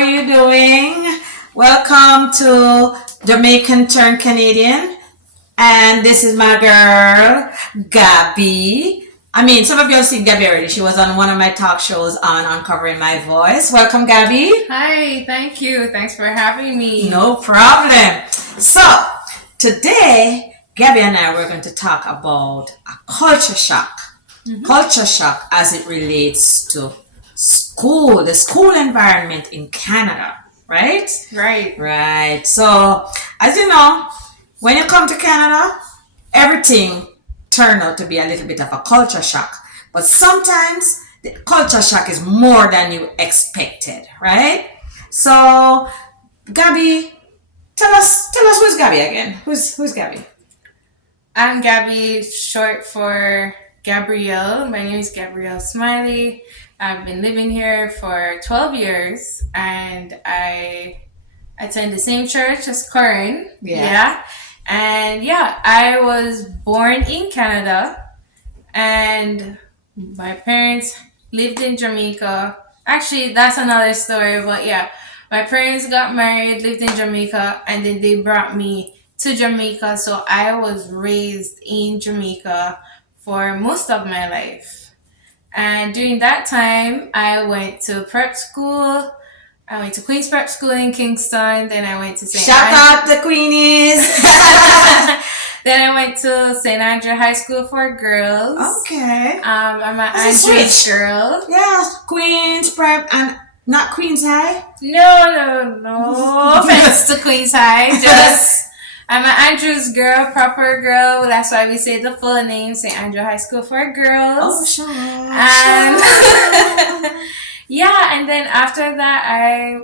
are you doing? Welcome to Jamaican Turn Canadian. And this is my girl, Gabby. Some of you have seen Gabby already. She was on one of my talk shows on Uncovering My Voice. Welcome, Gabby. Hi, thank you. Thanks for having me. No problem. So, today, Gabby and I were going to talk about a culture shock. Culture shock as it relates to school, the school environment in Canada, right? Right. Right. So, as you know, when you come to Canada, everything turned out to be a little bit of a culture shock. But sometimes the culture shock is more than you expected, right? So, Gabby, tell us who's Gabby again. Who's Gabby? I'm Gabby, short for Gabrielle. My name is Gabrielle Smiley. I've been living here for 12 years and I attend the same church as Corinne. Yeah. And I was born in Canada and my parents lived in Jamaica. Actually, that's another story, but my parents got married, lived in Jamaica, and then they brought me to Jamaica. So I was raised in Jamaica for most of my life. And during that time, I went to prep school. I went to Queen's Prep School in Kingston. Then I went to St. Shout out the Queenies. Then I went to St. Andrew High School for girls. Okay. I'm an That's a Andrews switch. girl. Yeah, Queens Prep and not Queens High. No offense to Queen's High. Just I'm an Andrews girl, proper girl. That's why we say the full name, St. Andrew High School for girls. Oh, sure. And and then after that,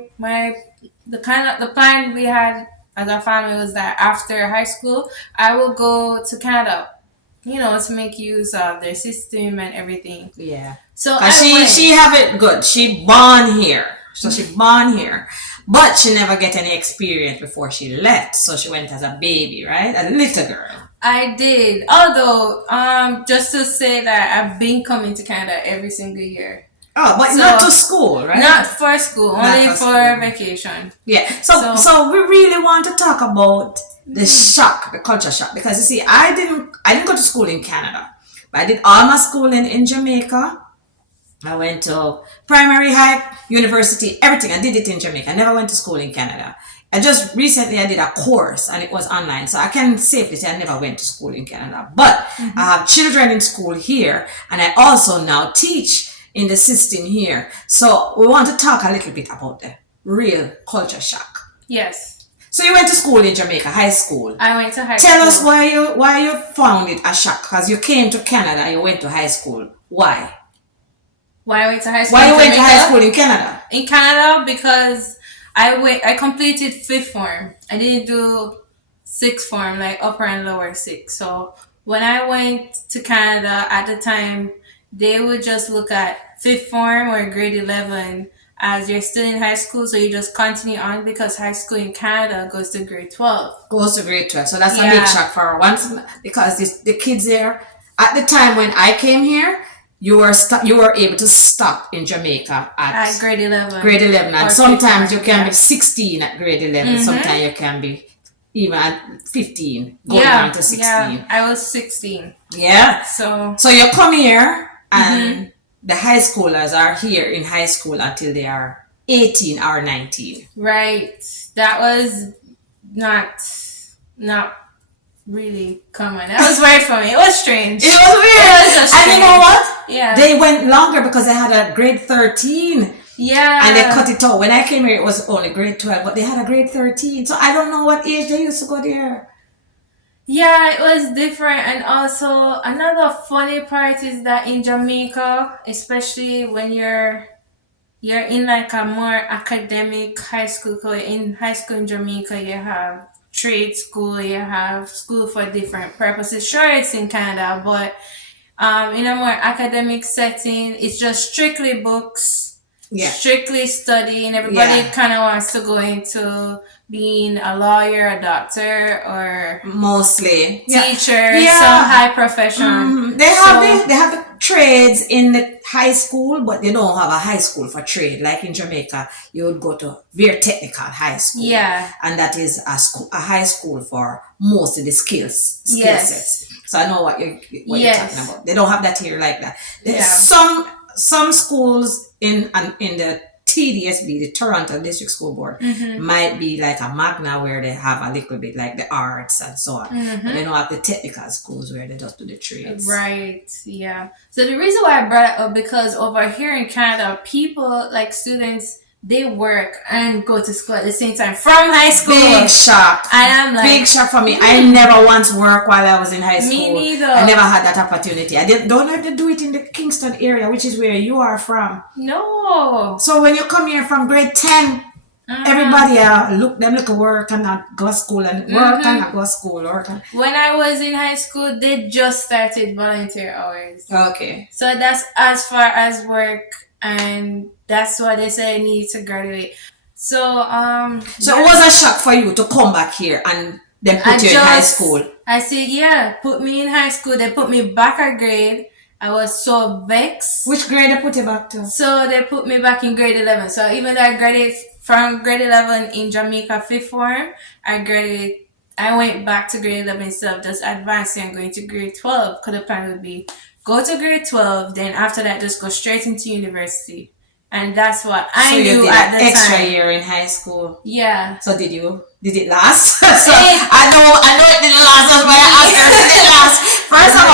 the plan we had as a family was that after high school, I will go to Canada, to make use of their system and everything. Yeah. So she have it good. She born here. So she born here. But she never get any experience before she left. So she went as a baby, right? A little girl. I did. Although, just to say that I've been coming to Canada every single year. Oh, but not to school, right? Not for school, only for vacation. Yeah. So we really want to talk about the shock, the culture shock, because you see, I didn't go to school in Canada, but I did all my schooling in Jamaica. I went to primary, high, university, everything. I did it in Jamaica. I never went to school in Canada. I just recently I did a course and it was online, so I can safely say I never went to school in Canada. But I have children in school here, and I also now teach in the system here. So we want to talk a little bit about the real culture shock. Yes. So you went to school in Jamaica, high school. I went to high school. Tell us why you found it a shock, because you came to Canada and you went to high school. Why? Why I went to high school? Why you went to high school in Canada? In Canada because I completed 5th form. I didn't do 6th form, like upper and lower 6. So when I went to Canada at the time, they would just look at 5th form or grade 11 as you're still in high school, so you just continue on because high school in Canada goes to grade 12. Goes to grade 12. So that's a big shock for once, because the kids there, at the time when I came here, you were able to stop in Jamaica at grade 11. Grade 11, and sometimes you can be 16 at grade 11. Sometimes you can be even at 15, going down to 16. Yeah, I was 16. Yeah. So you come here, and the high schoolers are here in high school until they are 18 or 19. Right. That was not really common. That was weird for me. It was strange. It was weird. It was just strange. And you know what? Yeah. They went longer because they had a grade 13. Yeah. And they cut it out. When I came here, it was only grade 12, but they had a grade 13. So I don't know what age they used to go there. Yeah, it was different. And also, another funny part is that in Jamaica, especially when you're in like a more academic high school, 'cause in high school in Jamaica, you have trade school, you have school for different purposes. Sure, it's in Canada, but in a more academic setting, it's just strictly books. Yeah. strictly studying. Everybody Yeah. kind of wants to go into being a lawyer, a doctor, or Mostly. Yeah. teacher, some Yeah. high profession. They So have the trades in the high school, but they don't have a high school for trade. Like in Jamaica, you would go to very technical high school, yeah, and that is a high school for most of the skill yes, sets. So I know what you're talking yes, about. They don't have that here like that. There's yeah. some schools in the TDSB, the Toronto District School Board, Mm-hmm. might be like a magna where they have a little bit like the arts and so on. But they Mm-hmm. don't have the technical schools where they just do the trades. Right, yeah. So the reason why I brought it up because over here in Canada, people like students they work and go to school at the same time from high school, Big and shock. I'm Big like, shock for me. I never once worked while I was in high me school. neither. I never had that opportunity. Don't have to do it in the Kingston area, which is where you are from. No. So when you come here from grade 10, everybody look at work and not go to school and work and not go to school. When I was in high school, they just started volunteer hours. Okay. So that's as far as work, and that's what they say I need to graduate. So So it was a shock for you to come back here and then put you in high school. I said, yeah, put me in high school. They put me back a grade. I was so vexed. Which grade they put you back to? So they put me back in grade 11. So even though I graduated from grade 11 in Jamaica fifth form, I went back to grade 11 instead of just advancing and going to grade 12. Because the plan would be go to grade 12, then after that just go straight into university. And that's what I knew at the time. Extra year in high school. Yeah. So did it last? So I know it didn't last. That's why I asked her, did it last? First of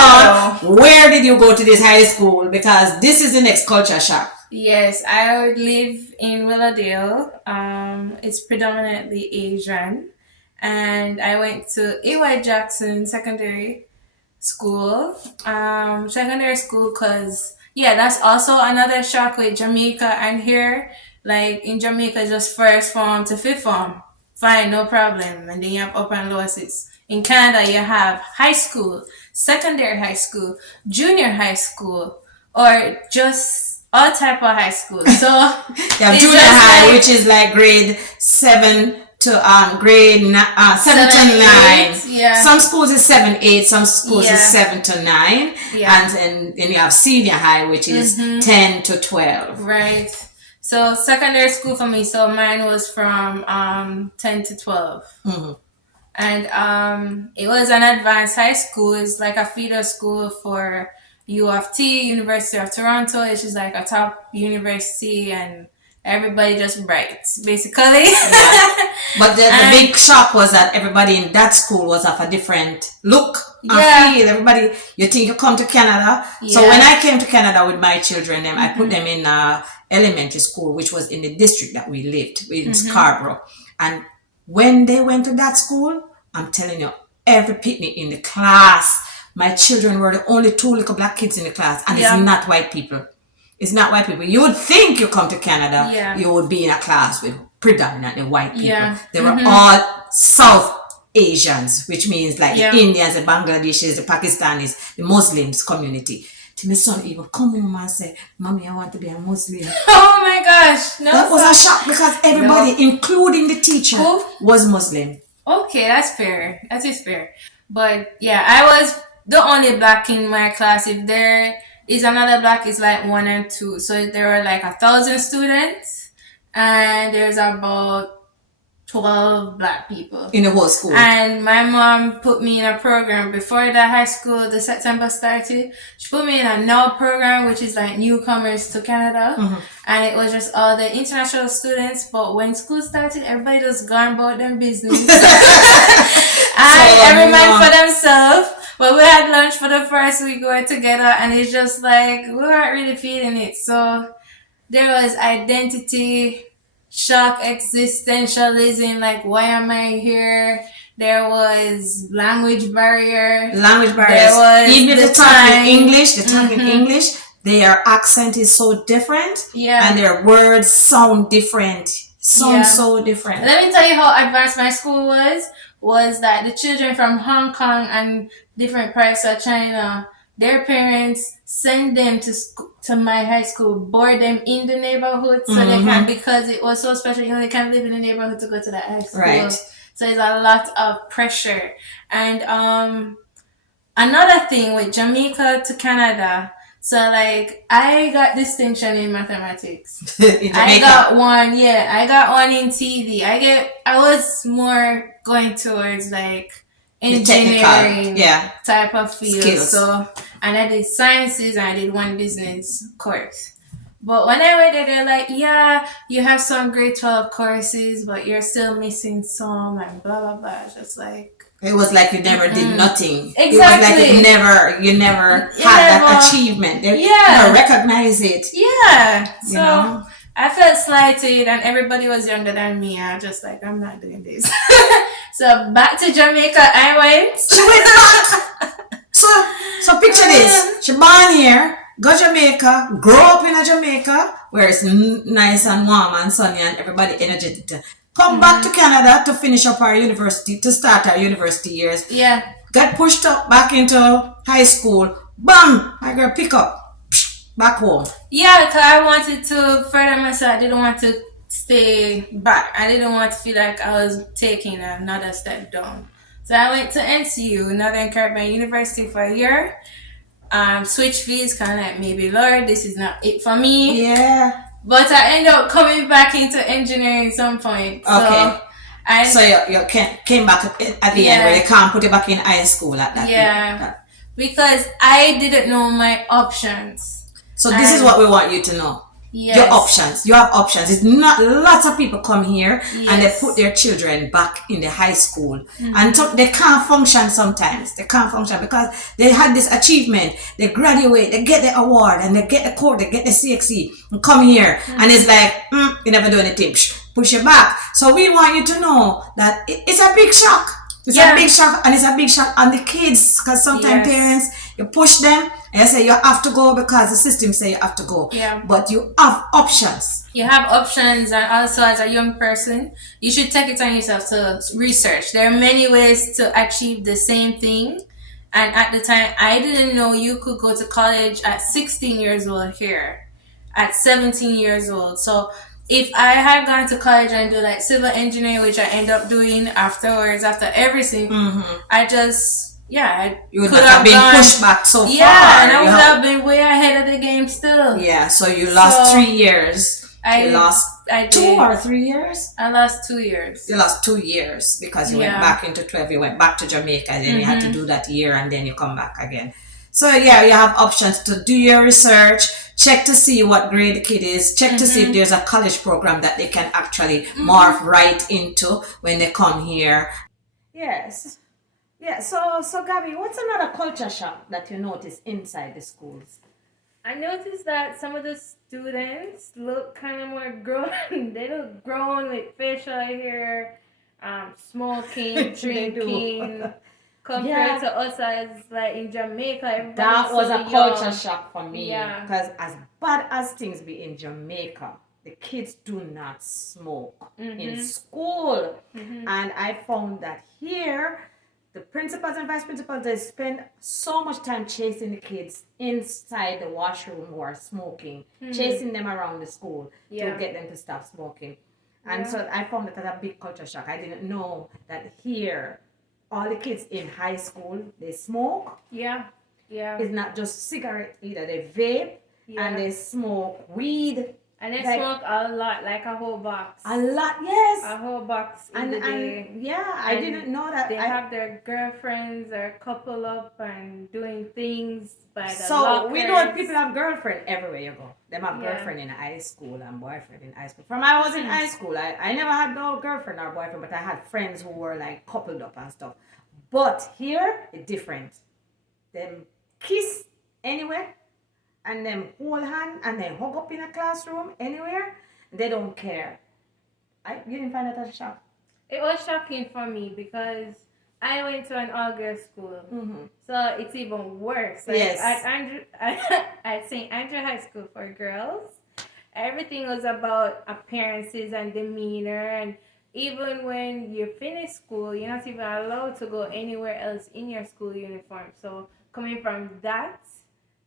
all, where did you go to this high school? Because this is the next culture shock. Yes, I would live in Willowdale. It's predominantly Asian. And I went to A.Y. Jackson Secondary School. Secondary school because, yeah, that's also another shock with Jamaica. And here, like in Jamaica, just first form to fifth form. Fine, no problem. And then you have upper and lower six. In Canada, you have high school, secondary high school, junior high school, or just all type of high school. So yeah, junior high, which is like grade 7 to grade 7 to 9. Yeah. Some schools is 7 8, some schools is 7 to 9. Yeah. And then you have senior high, which is 10 to 12. Right. So secondary school for me, so mine was from 10 to 12. Mm-hmm. And it was an advanced high school. It's like a feeder school for U of T, University of Toronto, which is like a top university, and everybody just bright, basically. Yeah. But the big shock was that everybody in that school was of a different look and feel. Everybody, you think you come to Canada. Yeah. So when I came to Canada with my children, I put them in elementary school, which was in the district that we lived, in Scarborough. And when they went to that school, I'm telling you, every picnic in the class, my children were the only 2 little black kids in the class, and it's not white people. It's not white people. You would think you come to Canada, you would be in a class with predominantly white people. Yeah. They were all South Asians, which means like the Indians, the Bangladeshis, the Pakistanis, the Muslims community. To my son even come home and say, Mommy, I want to be a Muslim. Oh my gosh. No, that was a shock because everybody, including the teacher, was Muslim. Okay, that's fair. That is fair. But yeah, I was the only black in my class. If there is another black, it's like 1 and 2. So there were like 1,000 students, and there's about 12 black people in the whole school. And my mom put me in a program before the high school, the September started. She put me in a NOW program, which is like newcomers to Canada. And it was just all the international students. But when school started, everybody just gone about their business. And every man for themselves. But we had lunch for the first week, we were together, and it's just like we weren't really feeling it. So there was identity shock, existentialism, like why am I here? There was language barrier. Language barriers. Even if they talk in English, English, their accent is so different. Yeah. And their words sound different. So different. Let me tell you how advanced my school was that the children from Hong Kong and different parts of China, their parents send them to my high school, board them in the neighborhood so they can, because it was so special, they can't live in the neighborhood to go to that high school. Right. So it's a lot of pressure. And another thing with Jamaica to Canada, so like I got distinction in mathematics. In Jamaica. I got one in TV. I was more going towards like engineering type of field. Skills. So, and I did sciences and I did one business course. But when I went there, they're like, yeah, you have some grade 12 courses, but you're still missing some and blah, blah, blah. Just like, it was like you never did nothing. Exactly. It was like you never had that achievement. They never recognize it. Yeah. So I felt slighted and everybody was younger than me. I was just like, I'm not doing this. So back to Jamaica I went. She went back. So picture this. She born here, go Jamaica, grow up in a Jamaica where it's nice and warm and sunny and everybody energetic. Come back to Canada to finish up our university, to start our university years. Yeah. Got pushed up back into high school. Bam! I got pick up. Back home. Yeah, because I wanted to further myself. I didn't want to stay back. I didn't want to feel like I was taking another step down. So I went to NCU, Northern Caribbean University, for a year. Switch fees, kind of like, maybe, Lord, this is not it for me. Yeah. But I ended up coming back into engineering at some point. Okay. So you came back at the end where they can't put you back in high school at that. Yeah. Because I didn't know my options. So this is what we want you to know. Yes. Your options. You have options. It's not lots of people come here and they put their children back in the high school and they can't function sometimes. They can't function because they had this achievement. They graduate, they get the award and they get the code, they get the CXE and come here and it's like, you never do anything. Push it back. So we want you to know that it's a big shock. It's a big shock, and it's a big shock on the kids because sometimes parents, you push them and you say you have to go because the system say you have to go. Yeah. But you have options. You have options, and also as a young person, you should take it on yourself to research. There are many ways to achieve the same thing. And at the time, I didn't know you could go to college at 16 years old here, at 17 years old. So if I had gone to college and do like civil engineering, which I end up doing afterwards, after everything, I just, you would have been pushed back so far. Yeah, and I would have been way ahead of the game still. Yeah, so you lost 3 years. I lost 2 or 3 years? I lost 2 years. You lost 2 years because you went back into 12, you went back to Jamaica, and then you had to do that year and then you come back again. So you have options to do your research, check to see what grade the kid is, check to see if there's a college program that they can actually morph right into when they come here. Yes. Yeah, so Gabby, what's another culture shock that you notice inside the schools? I noticed that some of the students look kind of more grown. They look grown with facial hair, smoking, drinking. Compared to us as like in Jamaica, that was a culture shock for me. Because as bad as things be in Jamaica, the kids do not smoke in school. And I found that here, the principals and vice principals, they spend so much time chasing the kids inside the washroom who are smoking, chasing them around the school to get them to stop smoking. And so I found that as a big culture shock. I didn't know that here, all the kids in high school, they smoke. Yeah. It's not just cigarette either. They vape and they smoke weed. And they smoke a lot, like a whole box. A lot, yes. A whole box in the day. I didn't know that. They have their girlfriends or couple up and doing things by the lockers. We know people have girlfriend everywhere you go. Them have girlfriend in high school and boyfriend in high school. From I was in high school, I never had no girlfriend or boyfriend, but I had friends who were like coupled up and stuff. But here, it's different. Them kiss anywhere, and them hold hand, and then hug up in a classroom anywhere. They don't care. You didn't find that as a shock? It was shocking for me because I went to an all-girls school, so it's even worse. Like at St. Andrew High School for girls, everything was about appearances and demeanor, and even when you finish school, you're not even allowed to go anywhere else in your school uniform. So coming from that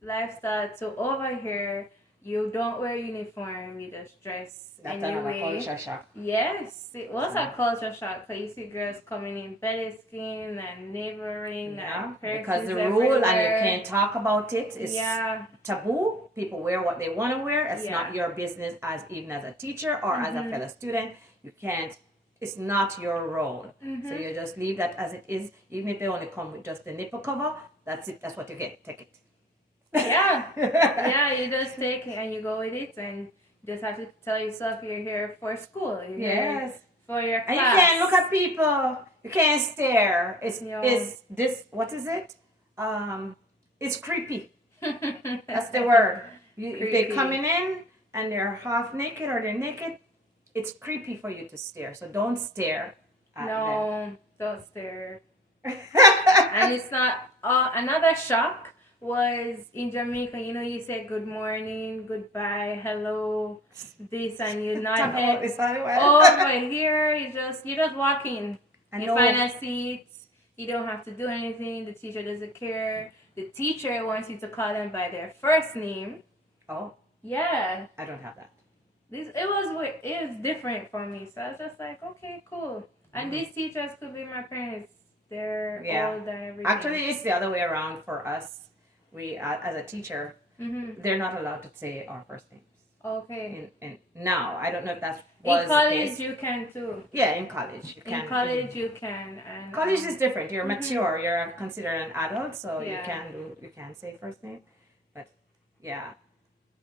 lifestyle to over here, you don't wear uniform, you just dress That's another anyway. culture shock. Yes, it was a So, culture shock. Cause you see girls coming in belly skin and neighboring yeah, and because piercings the rule and you everywhere. can't talk about it is Yeah, taboo. People wear what they want to wear. It's yeah. not your business as even as a teacher or as a fellow student. You can't. It's not your role. So you just leave that as it is. Even if they only come with just the nipple cover, that's it. That's what you get. Take it. Yeah, yeah, you just take it and you go with it, and you just have to tell yourself you're here for school, you're here Yes. for your And you class. can't look at people. You can't stare. It's No. is this what is it? It's creepy. That's the word. If they're Creepy. coming in and they're half naked or they're naked, it's creepy for you to stare. So don't stare at No, don't stare. them. And it's not. Another shock was in Jamaica. You know, you say good morning, goodbye, hello, this, and you nod Talk about head. this anyway. Over here, you just walk in. I You know. find a seat. You don't have to do anything. The teacher doesn't care. The teacher wants you to call them by their first name. Oh, Yeah, I don't have that. it was different for me. So I was just like, okay, cool. And these teachers could be my parents. They're old and everything. Actually, it's the other way around for us. We, as a teacher, they're not allowed to say our first names. Okay. And now, I don't know if that was In college, the case. you can too. Yeah, in college you can. In college, you can. And College is different. You're mature. You're considered an adult, so Yeah. you can say first name. But yeah,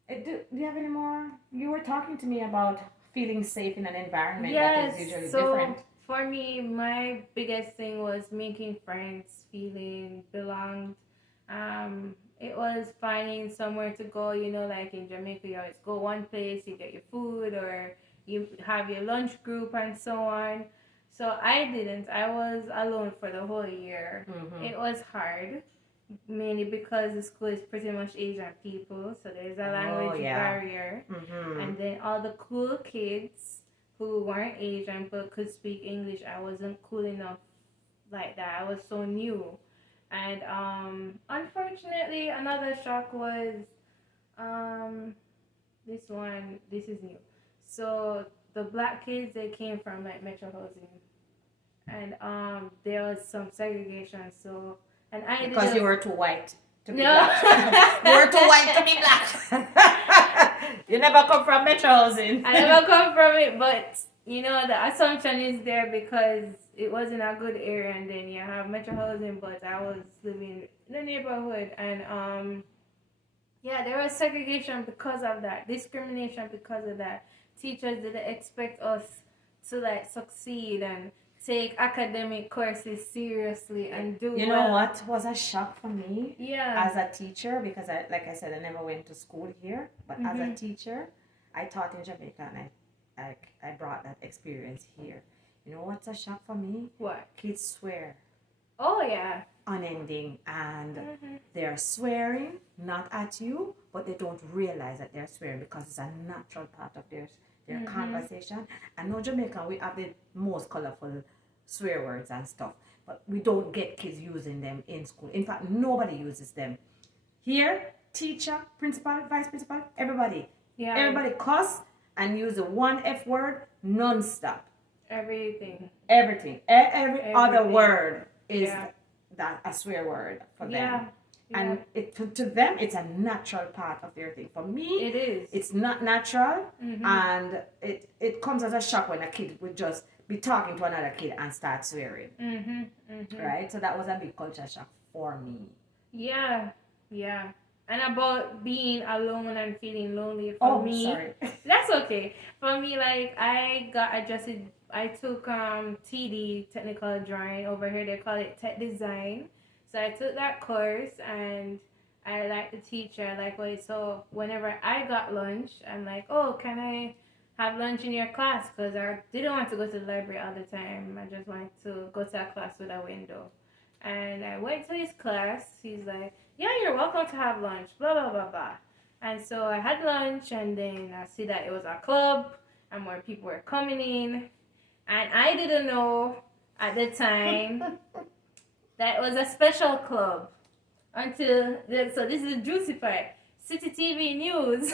do you have any more? You were talking to me about feeling safe in an environment that is usually different. For me, my biggest thing was making friends, feeling belonged. It was finding somewhere to go. You know, like in Jamaica, you always go one place, you get your food, or you have your lunch group and so on. So I didn't. I was alone for the whole year. It was hard, mainly because the school is pretty much Asian people, so there's a language barrier. And then all the cool kids who weren't Asian but could speak English, I wasn't cool enough like that. I was so new. And unfortunately, another shock was this is new. So the black kids, they came from like metro housing, and there was some segregation. So, and I Because you were too white to be No. black. You were too white to be black. You never come from metro housing. I never come from it, but you know the assumption is there because it was in a good area, and then you have metro housing, but I was living in the neighborhood, and yeah, there was segregation because of that, discrimination because of that. Teachers didn't expect us to like succeed and take academic courses seriously and do You know what was a shock for me? Yeah. As a teacher, because like I said, I never went to school here, but as a teacher, I taught in Jamaica, and I brought that experience here. You know what's a shock for me? What? Kids swear Oh yeah. unending, and they're swearing not at you, but they don't realize that they're swearing because it's a natural part of their conversation. I know Jamaican, we have the most colorful swear words and stuff, but we don't get kids using them in school. In fact, nobody uses them here. Teacher, principal, vice principal, everybody cuss and use the one F word non-stop. Everything. Every other word is that a swear word for them. And to them, it's a natural part of their thing. For me, it is. It's not natural, and it comes as a shock when a kid would just be talking to another kid and start swearing. Right? So that was a big culture shock for me. Yeah. And about being alone and feeling lonely for me. Sorry. That's okay. For me, like I got adjusted. I took TD, technical drawing. Over here they call it tech design. So I took that course and I liked the teacher. I like what so whenever I got lunch, I'm like, oh, can I have lunch in your class? Because I didn't want to go to the library all the time. I just wanted to go to a class with a window. And I went to his class. He's like, yeah, you're welcome to have lunch, blah, blah, blah, blah. And so I had lunch, and then I see that it was a club and more people were coming in. And I didn't know at the time that it was a special club until so this is the juicy part. City TV News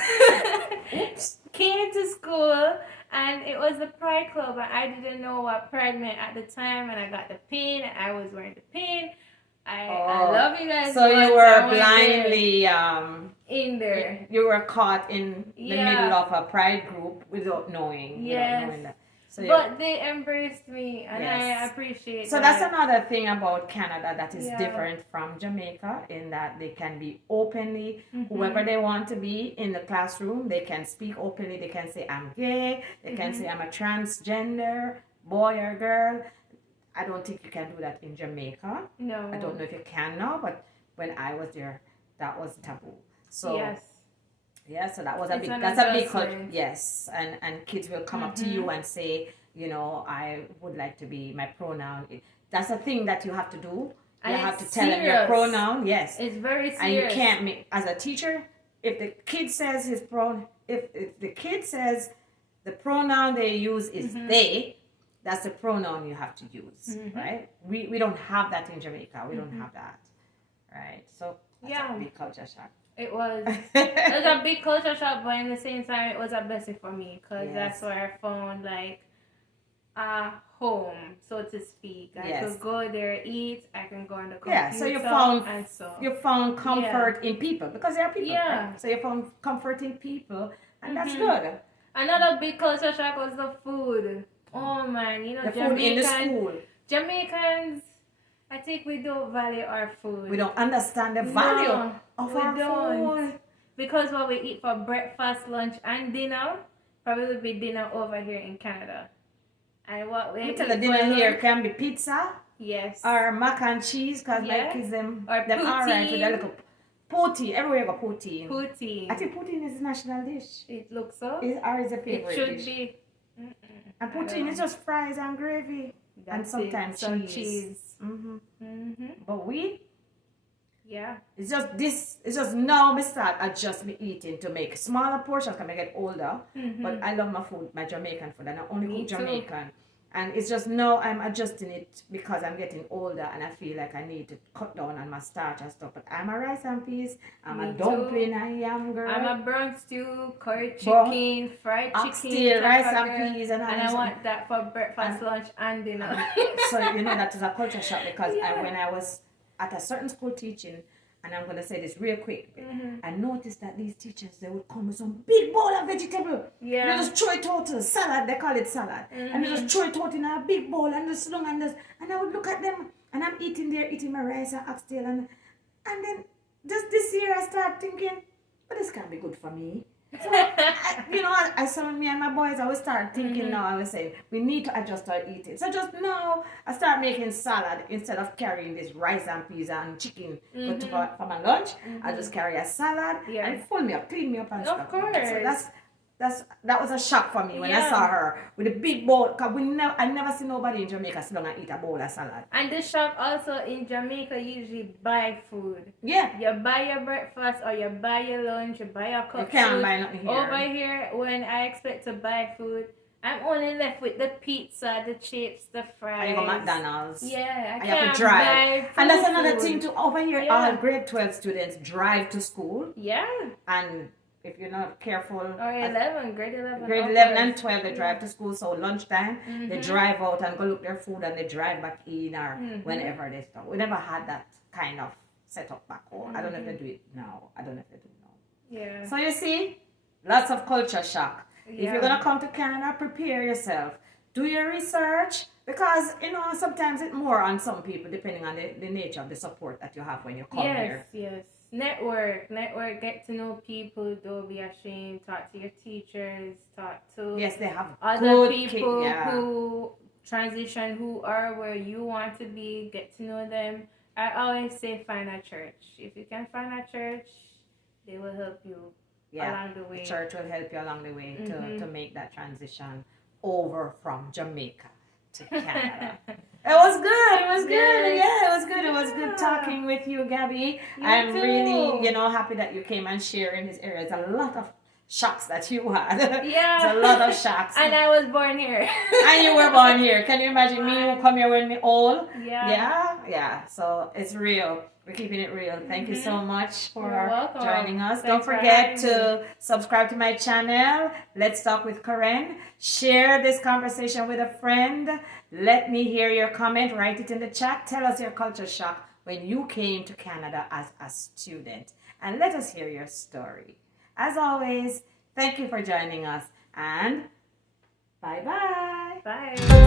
came to school and it was the Pride Club and I didn't know what Pride meant at the time and I got the pin. I was wearing the pin. I love you guys. So you were blindly in there. You were caught in the middle of a pride group without knowing. Yes. Without knowing that. So but they embraced me and yes. I appreciate so that. that's another thing about Canada that is different from Jamaica in that they can be openly whoever they want to be in the classroom. They can speak openly. They can say I'm gay. They can say I'm a transgender boy or girl. I don't think you can do that in Jamaica. No. I don't know if you can now, but when I was there, that was taboo. So yes. Yeah, so that's a big culture. Yes, and kids will come up to you and say, you know, I would like to be my pronoun. That's a thing that you have to do. You have to tell them your pronoun. Yes, it's very serious. And you can't make as a teacher if the kid says his pronoun. If the kid says the pronoun they use is they, that's the pronoun you have to use, right? We don't have that in Jamaica. We don't have that, right? So that's a big culture shock. It was a big culture shock, but at the same time, it was a blessing for me because that's where I found like a home, so to speak. I could go there, eat. I can go on the computer. Yeah, so you found comfort in people because there are people. Yeah. Right? So you found comfort in people, and that's good. Another big culture shock was the food. Oh man, you know, the food in the school. Jamaicans, I think we don't value our food. We don't understand the value of our food. Because what we eat for breakfast, lunch, and dinner probably would be dinner over here in Canada. And what we eat the dinner here can be pizza. Yes. Or mac and cheese, because my kids them or them alright with a little poutine. Everywhere you go poutine. Poutine. I think poutine is a national dish. It looks so. Or is a favorite dish. It should dish. be. And poutine is just fries and gravy. And sometimes some cheese. But we, it's just now me start adjust me eating to make smaller portions because I get older. But I love my food, my Jamaican food, and I only cook Jamaican. And it's just now I'm adjusting it because I'm getting older and I feel like I need to cut down on my starch and stuff. But I'm a rice and peas, I'm a dumpling and yam girl. I'm a brown stew, curry chicken, fried chicken, rice and peas, and I want that for breakfast, lunch, and dinner. So you know that is a culture shock because when I was at a certain school teaching, and I'm gonna say this real quick, I noticed that these teachers they would come with some big bowl of vegetable. They just throw it out to salad, they call it salad. And they just throw it out in a big bowl and just long and I would look at them and I'm eating my rice and oxtail and then just this year I start thinking, but this can't be good for me. So I saw me and my boys, I would start thinking now, I would say, we need to adjust our eating. So just now, I start making salad instead of carrying this rice and peas and chicken for my lunch. I just carry a salad and fill me up, clean me up and stuff. Of course. So that was a shock for me when I saw her with a big bowl. Cause I never see nobody in Jamaica sit down and eat a bowl of salad. And the shock also in Jamaica, you usually buy food. Yeah. You buy your breakfast or you buy your lunch, you buy your cup. You can't buy nothing here. Over here, when I expect to buy food, I'm only left with the pizza, the chips, the fries. And you go McDonald's. Yeah, I have to drive. And that's another thing too. Over here, all grade 12 students drive to school. Yeah. And if you're not careful. Or grade 11. Grade 11 and 12, they drive to school. So lunchtime, they drive out and go look their food and they drive back in or whenever they stop. We never had that kind of setup back home. I don't know if they do it now. I don't know if they do it now. Yeah. So you see, lots of culture shock. If you're going to come to Canada, prepare yourself. Do your research because, sometimes it's more on some people depending on the nature of the support that you have when you come here. Yes. Network, get to know people, don't be ashamed, talk to your teachers, talk to they have other people who transition, who are where you want to be, get to know them. I always say find a church. If you can find a church, they will help you along the way. The church will help you along the way to make that transition over from Jamaica to Canada. It was good. It was good. Yeah, it was good. It was good talking with you, Gabby. I'm really, happy that you came and shared in this area. There's a lot of shocks that you had. Yeah. It's a lot of shocks. And I was born here. And you were born here. Can you imagine me who come here when me old? Yeah. Yeah. So it's real. We're keeping it real. Thank you so much for You're welcome. joining us. Thanks Don't for forget having to subscribe to my channel. Let's Talk with Karen. Share this conversation with a friend. Let me hear your comment. Write it in the chat. Tell us your culture shock when you came to Canada as a student. And let us hear your story. As always, thank you for joining us. And bye-bye. Bye.